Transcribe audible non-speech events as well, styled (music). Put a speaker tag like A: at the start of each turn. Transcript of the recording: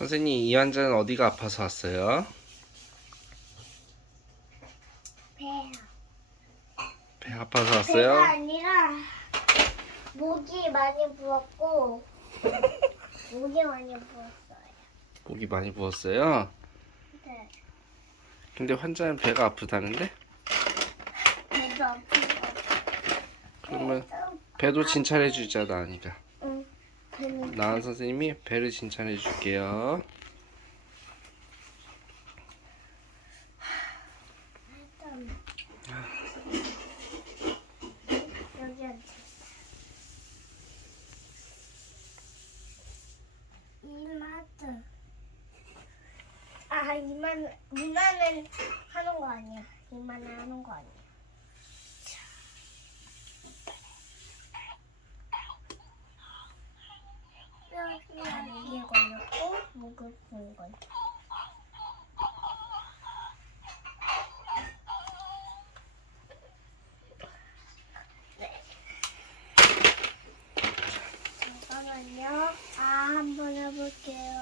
A: 선생님 이 환자는 어디가 아파서 왔어요?
B: 배야.
A: 배 아파서
B: 배가
A: 왔어요?
B: 아니라 목이 많이 부었고 (laughs) 목이 많이 부었어요.
A: 목이 많이 부었어요.
B: 네.
A: 근데 환자는 배가 아프다는데?
B: 배도 아프고.
A: 그러면 배도 진찰해 주자.
B: 배는
A: 나은 선생님이 배를 진찰해 줄게요.
B: 아 이만 이만은 하는 거 아니야. 이만은 하는 거 아니야. 여기 감기에 걸렸고 목을 푼 거. 잠깐만요. 아, 한번 해볼게요.